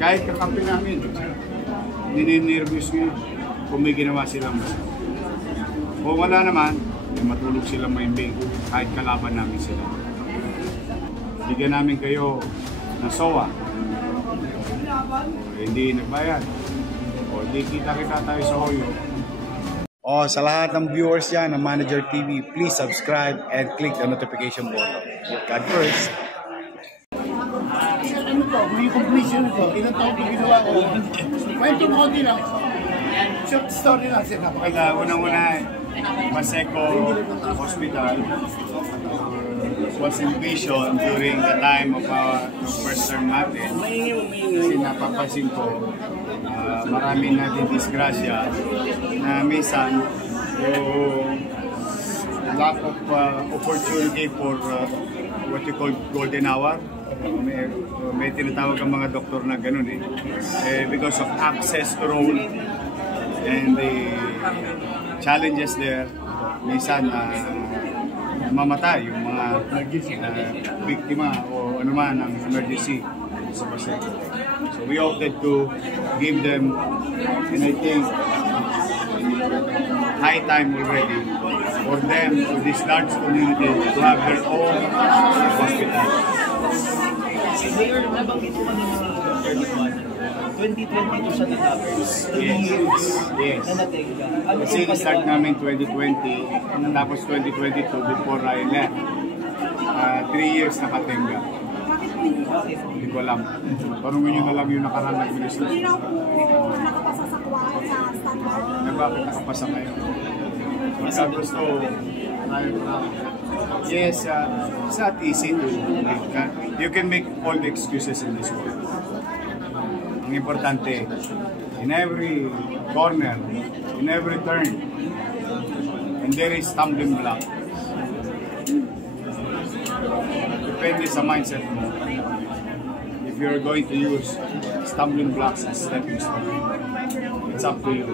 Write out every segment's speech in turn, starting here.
Kahit kakampi namin, nininervous nyo kung may ginawa silang masama. Kung wala naman, matulog silang maimbing kahit kalaban namin sila. Bigyan namin kayo ng SOA. Hindi nagbayad. O hindi kita tayo sa Hoyo. Sa lahat ng viewers yan ng Manager TV, please subscribe and click the notification button. God first. Ano to? May completion ito. Ilang taon ko ginawa ko. Kwento mo konti lang. Short story lang siya. Unang-una, Maseco Hospital was envisioned during the time of our first term natin. Kasi napapansin ko, marami natin disgrasya na minsan yung lack of opportunity for what you call golden hour. May tinatawag ang mga doktor na ganun because of access to role and the challenges there, minsan mamatay yung mga biktima o ano man ng emergency sa Paseco. So we opted to give them, and I think high time already for them to this large community to have their own hospital. Mayor, nabanggit ko kanina 2022 siya natapos. Yes. Kasi start namin 2020, tapos 2022 before I left. 3 years nakatenga. Hindi ko alam. Parang nyo na lang yung nakaraan ng administration. Hindi raw po nakapasa sa standard. Bakit nakapasa kayo? Basta gusto, yes, it's not easy to make. You can make all the excuses in this world. Ang importante, in every corner, in every turn, and there is stumbling block. Depende sa mindset mo. If you're going to use stumbling blocks as stepping stone, it's up to you.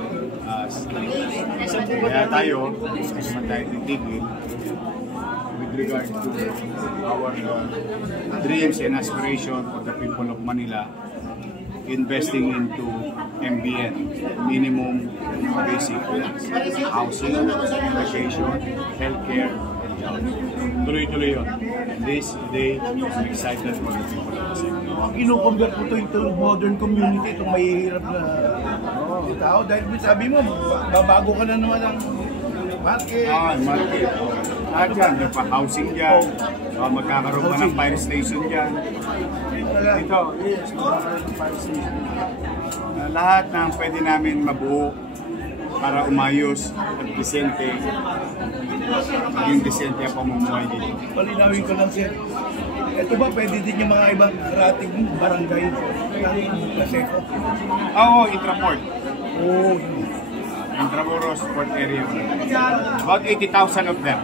Kaya tayo, naman tayo titigil with regard to our dreams and aspiration for the people of Manila, investing into MBN, minimum basic housing, education, healthcare, and jobs. Tuloy-tuloy yun. This day, I'm excited for the people of Paseco. Ino-convert mo ito into modern community, itong mahihirap na tao. Dahil sabi mo, babago ka na naman ng market. Market. Lahat yan, yung pa-housing dyan, magkakaroon pa ng fire station dyan. Ito, yes, magkakaroon ng fire station. Lahat ng pwede namin mabuo para umayos at disente. Yung disente ang pamumuhay dito. Palinawin ko lang, sir. Ito ba pwede din yung mga ibang karating barangay ng Paseco? Oo, Intraport. Oo. Intramuros Port area. About 80,000 of them.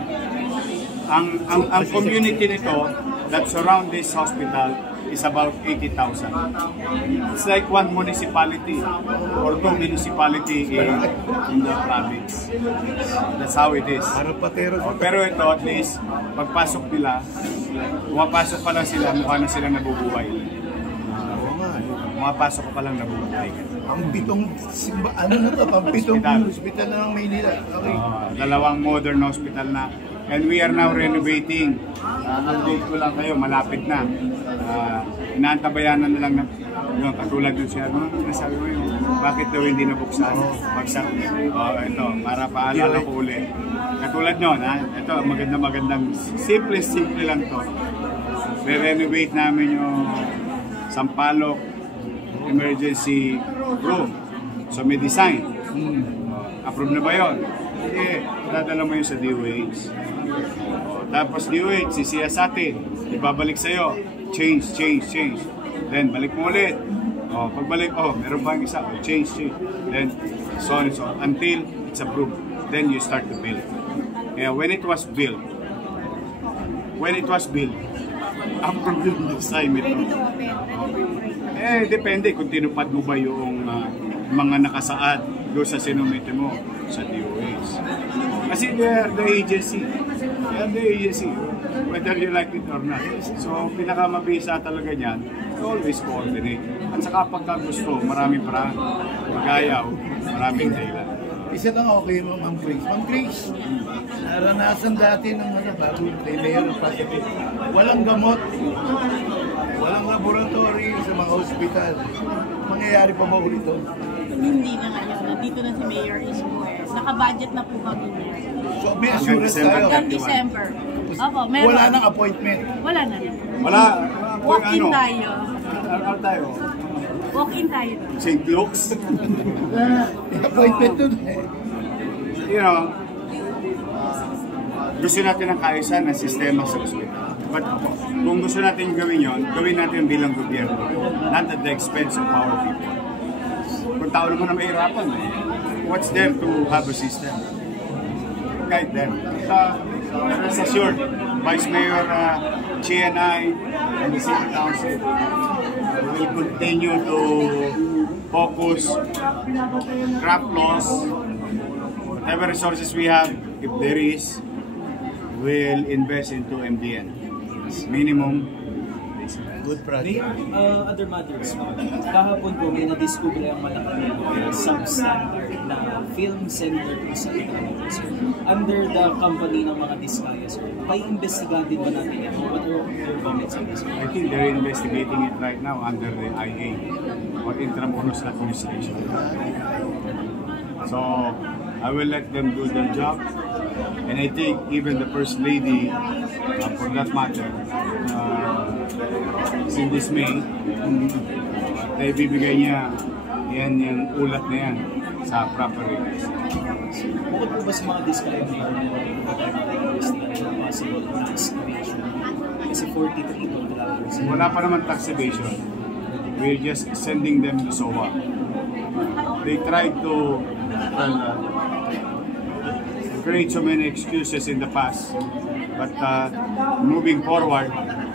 Ang community nito that surround this hospital is about 80,000. It's like one municipality or two municipality in the province. That's how it is. Pero ito at least, pagpasok nila, pumapasok pa lang sila, mukha na sila nabubuhay. Pumapasok pa lang nabubuhay. Ang pitong, ano na ito? Ang pitong hospital na ng Maynila. Okay. Dalawang modern hospital na. And we are now renovating. Update ko lang kayo, malapit na. Inaantabayanan na lang na yung katulad dun siya. Nasabi mo yun, bakit daw hindi nabuksan? Bagsak. Ito, para paalala ko ulit. Katulad nyo, ito, magandang simple lang to. Re-renovate namin yung Sampaloc emergency room. So may design. Approve na ba yun? Hindi, dadala mo yun sa DOH. Tapos DOH, sisiya sa atin, ibabalik sa'yo. Change. Then, balik mo ulit. Pagbalik, meron pa yung isa. Change. Then, so on and so on. Until it's approved. Then, you start to build. Kaya, when it was built, approved yung design ito. Depende kung tinupad mo ba yung mga nakasaad doon sa sinumite mo sa DOH. Kasi they are the agency. Whether you like it or not. So, pinakamabisa talaga niyan, always coordinate. At saka pagka gusto, maraming paraan. Mag-ayaw, maraming dahilan. Isa lang okay mo, Ma'am Grace. Ma'am Grace, naranasan dati ng bago kay Mayor Pacific. Walang gamot, walang laboratory sa mga ospital. Mangyayari pa ba ulit ito? Hindi na ngayon. Nandito na si Mayor Ismuel. Naka-budget na po kami. So may assurance tayo. Hanggang December. Opo, meron. Wala nang appointment. Wala na. Wala. Walk-in tayo. Ano tayo? Walk-in tayo. St. Luke's? Appointment dun eh. You know, gusto natin ang kaayusan ng sistema sa ospital. But kung gusto natin gawin yon, gawin natin bilang gobyerno. Not at the expense of our people. Kung tao naman na mahirapan, what's there to have a system? Guide them. Rest assured, Vice Mayor Chi and I and the City Council will continue to focus, craft laws, whatever resources we have, if there is, will invest into MDN. Minimum. Good project. Other matters, kahapon po may na-discover ang Malacanang substandard na film center po sa Italia, sir. Under the company ng mga Diskaya, sir. Paiimbestigahan din ba natin yan? What are your comments on this? I think they're investigating it right now under the IA or Intramuros Administration. So I will let them do their job, and I think even the First Lady, for that matter, since May, na ibibigay niya yan yung ulat na yan sa proper areas. Bukod po ba sa mga Diskaya mayor na possible tax evasion? Kasi 43 dollars. Wala pa naman tax evasion. We're just sending them to SOA. They tried to create so many excuses in the past, but moving forward,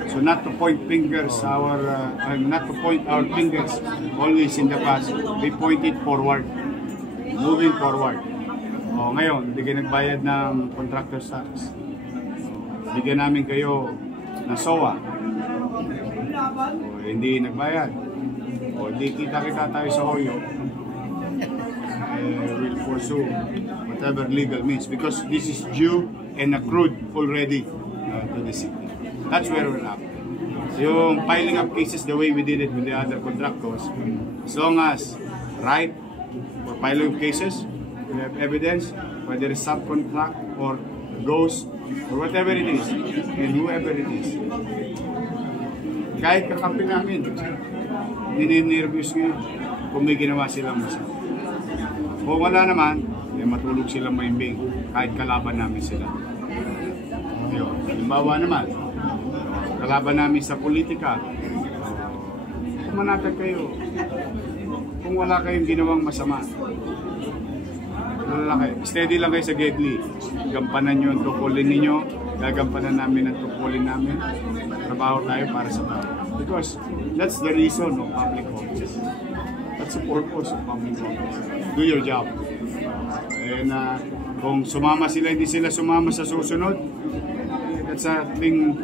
so not to point fingers not to point our fingers always in the past, we point it forward, moving forward. Ngayon, hindi kayo nagbayad ng contractor's tax. Bigyan namin kayo ng SOA. Hindi nagbayad. Hindi kita tayo sa Hoyo. Will pursue whatever legal means because this is due and accrued already to the city. That's where we're at. Yung piling up cases the way we did it with the other contractors, as long as for piling up cases, we have evidence, whether it's subcontract or ghost or whatever it is, and whoever it is. Kahit kakampi namin, nininervous ngayon kung may ginawa silang masama. Kung wala naman, matulog silang maimbing kahit kalaban namin sila. Halimbawa naman, kalaban namin sa politika, manatag kayo. Kung wala kayong ginawang masama, steady lang kayo sa Gedli. Gampanan nyo ang tukulin ninyo, gagampanan namin ang tukulin namin. Trabaho tayo para sa tao. Because that's the reason of public office. That's the purpose of public office. Do your job. And kung sumama sila, hindi sila sumama sa susunod, that's a thing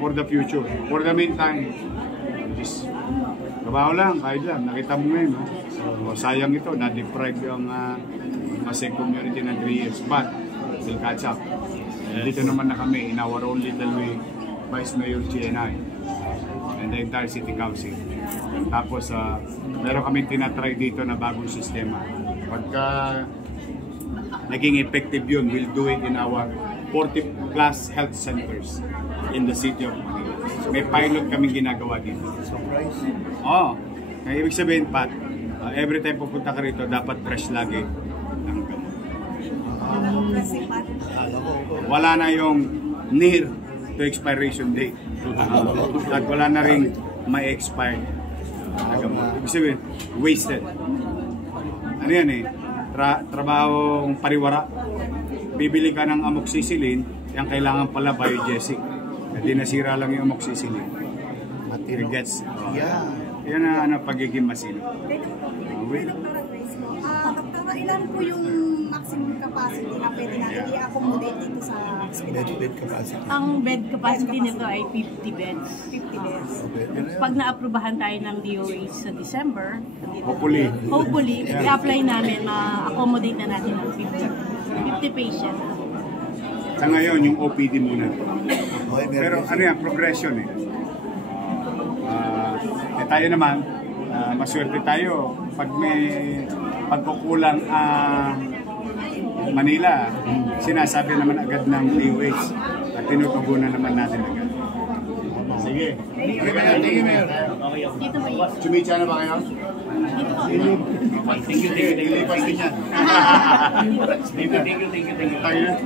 for the future. For the meantime, just trabaho lang, kahit lang. Nakita mo ngayon, no? Sayang ito, na-deprive yung Maseg community ng 3 years. But, we'll catch up. Dito naman na kami, in our own little way, Vice Mayor Chi and I, and the entire City Council. Tapos, meron kami tinatry dito na bagong sistema. Pagka naging effective yun, we'll do it in our 40 plus health centers in the city of Manila. May pilot kami ginagawa dito. Surprise. Oo. Kaya ibig sabihin, Pat, every time pupunta ka rito, dapat fresh lagi ang gamot. Wala na yung near to expiration date. At wala na rin may expire na gamot. Ibig sabihin, wasted. Ano yan eh? Trabahong pariwara. Bibili ka ng amoxicillin, yung kailangan pala biogesic. Hindi nasira lang yung amoxicillin. It gets. Yeah. Yan ang pagiging masino. Yes po. Doktor, ilan po yung maximum capacity na pwede natin i-accommodate dito sa hospital? Bed capacity. Ang bed capacity nito ay 50 beds. 50 beds. Pag naaprubahan tayo ng DOH sa December, Hopefully. i-apply namin, ma-accommodate na natin ng 50 patients. Sa ngayon, yung OPD muna. Okay, Pero ano yan, progression eh. Tayo naman, maswerte tayo. Pag may pagkukulang Manila, sinasabi naman agad ng DOH at tinutugunan naman natin agad. Sige. Tingin, Mayor. Dito ba yun? Sumitsa na ba kayo? Dito ba? Thank you. Ilipas din yan. Thank you. Tayo na.